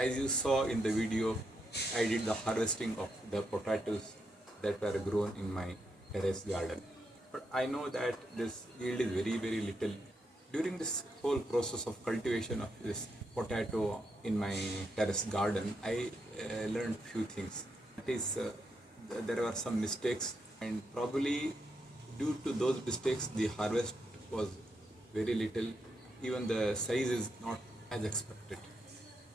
As you saw in the video, I did the harvesting of the potatoes that were grown in my terrace garden. But I know that this yield is very little. During this whole process of cultivation of this potato in my terrace garden, I learned few things. That is, there were some mistakes, and probably due to those mistakes, the harvest was very little. Even the size is not as expected.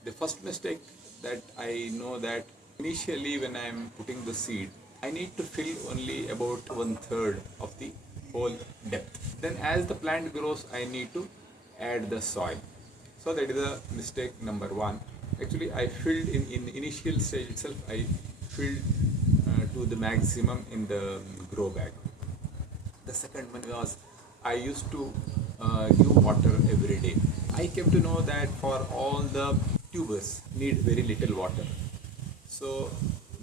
The first mistake that I know that initially when I am putting the seed, I need to fill only about 1/3 of the whole depth. Then as the plant grows, I need to add the soil. So that is a mistake number one. Actually, I filled in initial stage itself, I filled to the maximum in the grow bag. The second one was I used to give water every day. I came to know that for all the tubers need very little water. So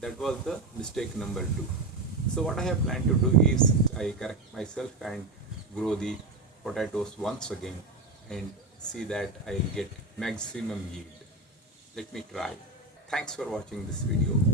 that was the mistake number two. So what I have planned to do is I correct myself and grow the potatoes once again and see that I'll get maximum yield. Let me try. Thanks for watching this video.